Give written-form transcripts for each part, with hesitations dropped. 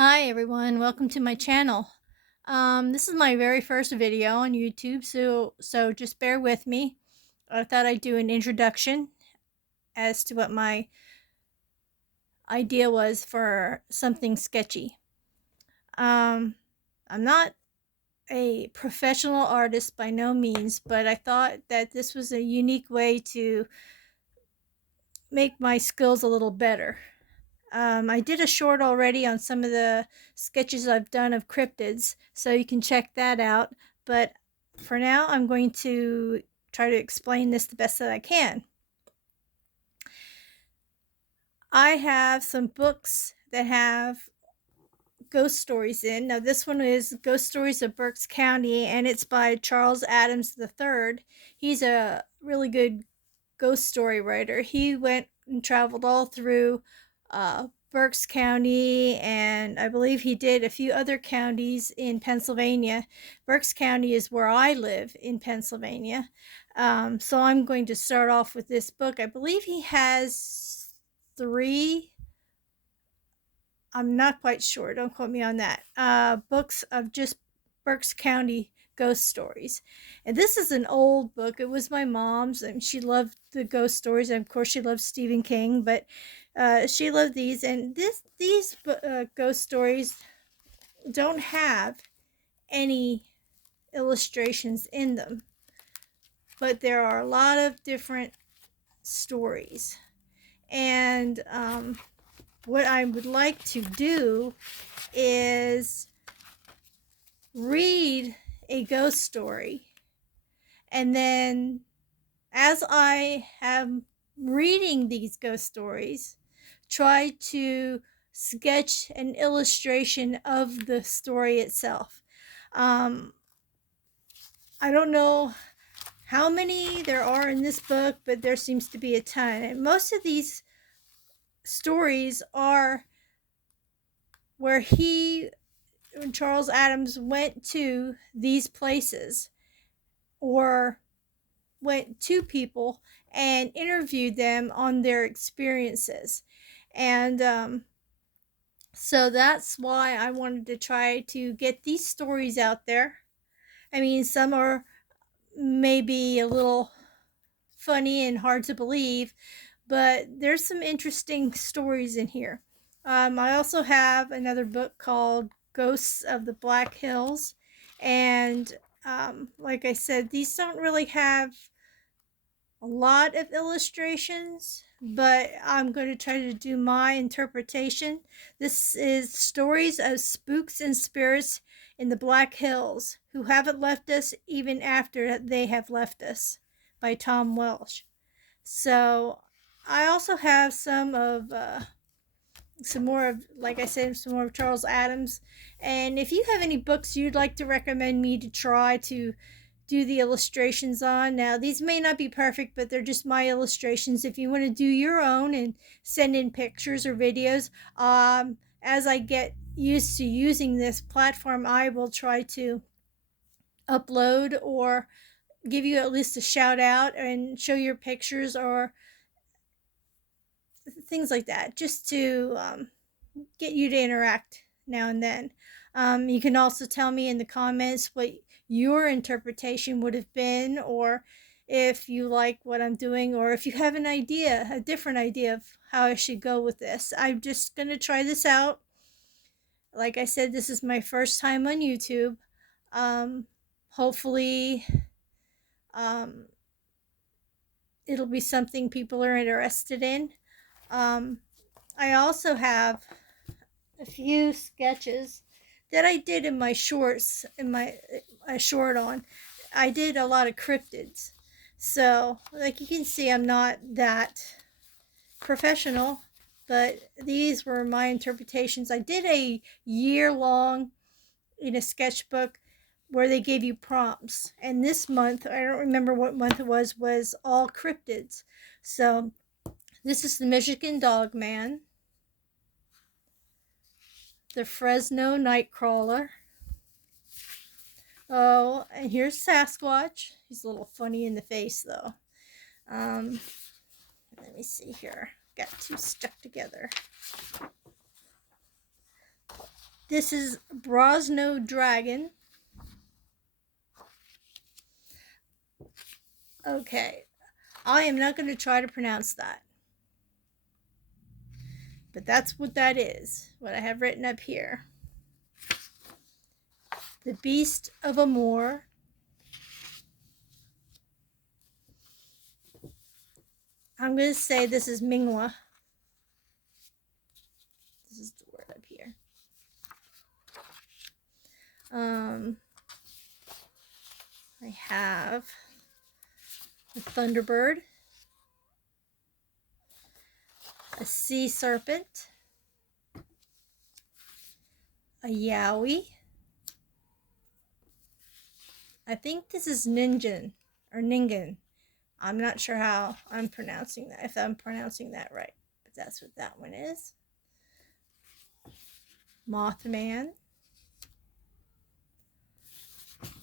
Hi everyone, welcome to my channel. This is my very first video on YouTube, so just bear with me. I thought I'd do an introduction as to what my idea was for something sketchy. I'm not a professional artist by no means, but I thought that this was a unique way to make my skills a little better. I did a short already on some of the sketches I've done of cryptids, so you can check that out. But for now, I'm going to try to explain this the best that I can. I have some books that have ghost stories in. Now, this one is Ghost Stories of Berks County, and it's by Charles Adams III. He's a really good ghost story writer. He went and traveled all through Berks County, and I believe he did a few other counties in Pennsylvania. Berks County is where I live in Pennsylvania. So I'm going to start off with this book. I believe he has three, I'm not quite sure, don't quote me on that, books of just Berks County ghost stories. And this is an old book. It was my mom's, and she loved the ghost stories, and of course she loves Stephen King, but she loved these. And these ghost stories don't have any illustrations in them, but there are a lot of different stories. And what I would like to do is read a ghost story, and then as I am reading these ghost stories, try to sketch an illustration of the story itself. I don't know how many there are in this book, but there seems to be a ton. And most of these stories are where Charles Adams went to these places, or went to people and interviewed them on their experiences. And so that's why I wanted to try to get these stories out there. I mean, some are maybe a little funny and hard to believe, but there's some interesting stories in here. I also have another book called Ghosts of the Black Hills, and like I said, these don't really have a lot of illustrations, but I'm going to try to do my interpretation. This is Stories of Spooks and Spirits in the Black Hills Who Haven't Left Us Even After They Have Left Us by Tom Welsh. So I also have some more of, like I said, some more of Charles Adams. And if you have any books you'd like to recommend me to try to do the illustrations on, now these may not be perfect, but they're just my illustrations. If you want to do your own and send in pictures or videos, as I get used to using this platform, I will try to upload or give you at least a shout out and show your pictures or things like that, just to get you to interact now and then. You can also tell me in the comments what your interpretation would have been, or if you like what I'm doing, or if you have an idea, a different idea of how I should go with this. I'm just going to try this out. Like I said, this is my first time on YouTube. Hopefully, um, it'll be something people are interested in. I also have a few sketches that I did in my shorts, in my short on. I did a lot of cryptids. So, like you can see, I'm not that professional, but these were my interpretations. I did a year-long in a sketchbook where they gave you prompts. And this month, I don't remember what month it was all cryptids. So, this is the Michigan Dog Man, the Fresno Nightcrawler. Oh, and here's Sasquatch. He's a little funny in the face, though. Let me see here. Got two stuck together. This is Brosno Dragon. Okay, I am not going to try to pronounce that. But that's what that is, what I have written up here. The Beast of Amor. I'm going to say this is Mingwa. This is the word up here. I have a Thunderbird, a Sea Serpent, a Yowie. I think this is Ninjin or Ningen. I'm not sure how I'm pronouncing that, if I'm pronouncing that right, but that's what that one is. Mothman,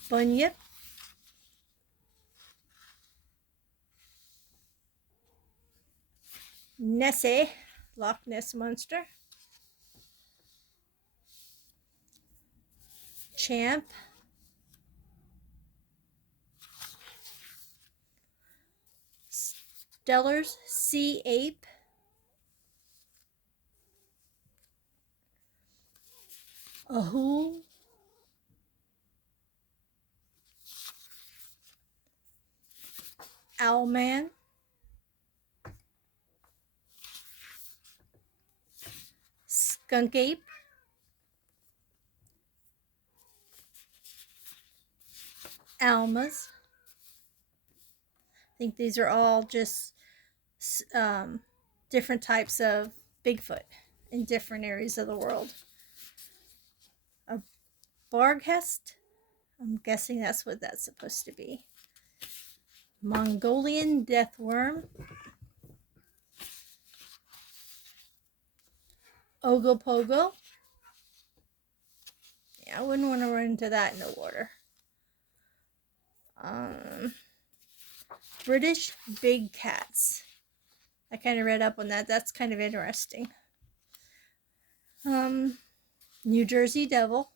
Bunyip, Nessie, Loch Ness Monster, Champ, Stellar's Sea Ape, Ahul, Owlman, Skunk Ape, Almas. I think these are all just different types of Bigfoot in different areas of the world. A Barghest, I'm guessing that's what that's supposed to be. Mongolian Death Worm, Ogopogo. Yeah, I wouldn't want to run into that in the water. British Big Cats. I kind of read up on that. That's kind of interesting. New Jersey Devil.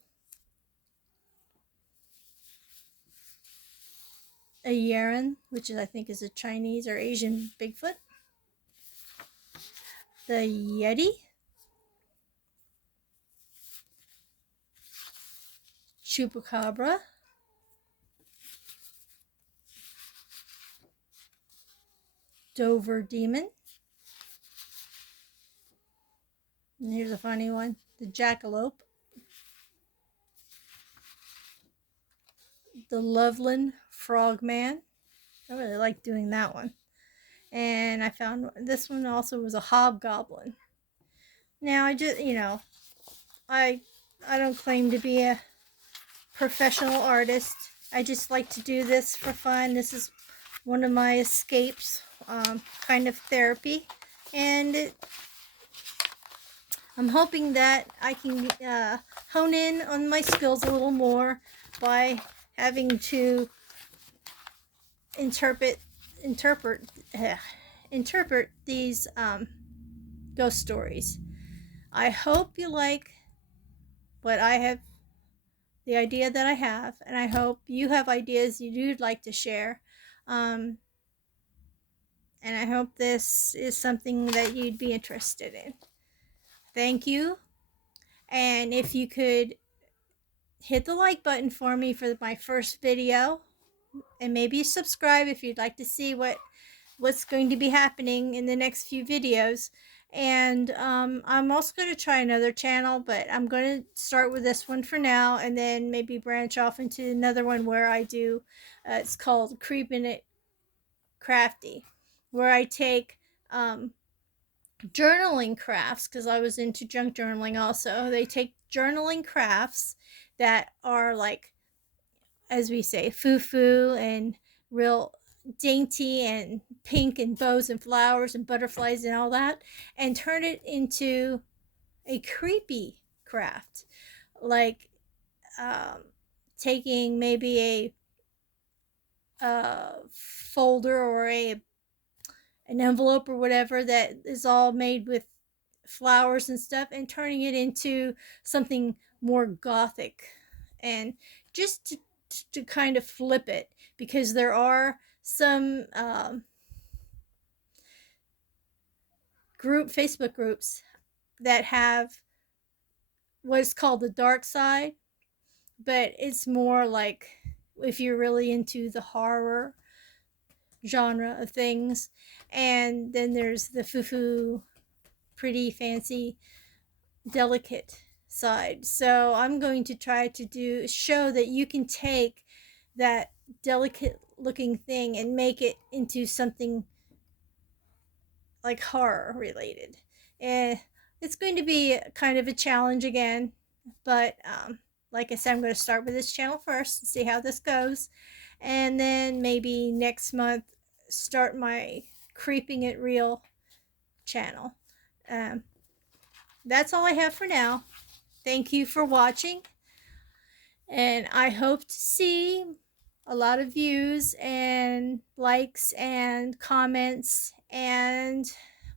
A Yeren, which is, I think is a Chinese or Asian Bigfoot. The Yeti. Chupacabra. Dover Demon. And here's a funny one. The Jackalope. The Loveland Frogman. I really like doing that one. And I found this one also was a Hobgoblin. Now I just, I don't claim to be a professional artist. I just like to do this for fun. This is one of my escapes, kind of therapy. And I'm hoping that I can hone in on my skills a little more by having to interpret these ghost stories. I hope you like what I have, the idea that I have, and I hope you have ideas you'd like to share. And I hope this is something that you'd be interested in. Thank you. And if you could hit the like button for me for my first video, and maybe subscribe if you'd like to see what's going to be happening in the next few videos. And I'm also going to try another channel, but I'm going to start with this one for now, and then maybe branch off into another one where I do, it's called Creepin' It Crafty, where I take journaling crafts, because I was into junk journaling also. They take journaling crafts that are like, as we say, foo-foo and real dainty and pink and bows and flowers and butterflies and all that, and turn it into a creepy craft, like taking maybe a folder or an envelope or whatever that is all made with flowers and stuff and turning it into something more gothic, and just to kind of flip it, because there are some Facebook groups that have what's called the dark side, but it's more like if you're really into the horror genre of things. And then there's the foo-foo, pretty, fancy, delicate side. So I'm going to try to show that you can take that delicate looking thing and make it into something like horror related. And it's going to be kind of a challenge again, but like I said, I'm going to start with this channel first and see how this goes, and then maybe next month start my Creeping It Real channel. Um, that's all I have for now. Thank you for watching, and I hope to see a lot of views and likes and comments, and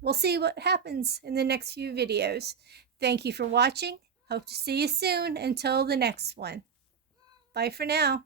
we'll see what happens in the next few videos. Thank you for watching. Hope to see you soon. Until the next one. Bye for now.